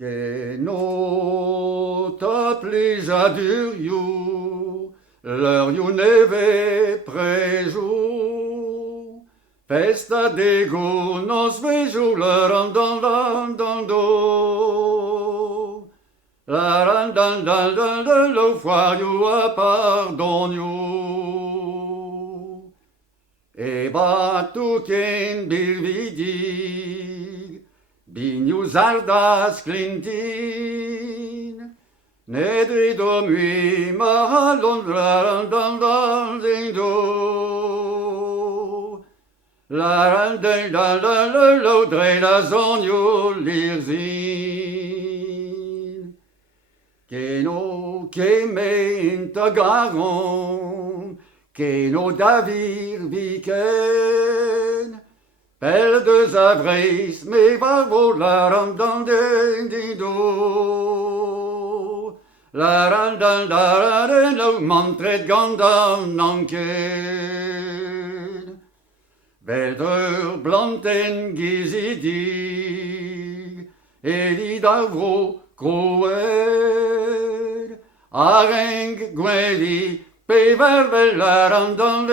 Che nota plija duriu, leur you neve preju. Festa dego nos veju la ran dan do. La ran dan lo foire you a pardon you. E batu ken bilvidig, Binius ardas clintin, nedri domui malon dan do. La dan lo dre la zonio lirzin. Che no che menta garon, che no davir viken, Pelle de zavreis, me valvo la ran dan di do. La ran dan lo mantret gandam nanken. Velder blanten gizidig, eli davro croed. Areng gweli, pe vervel la ran dan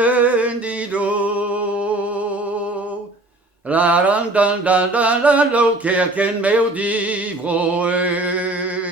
di do. La ran dan lo kerken meu di vroe.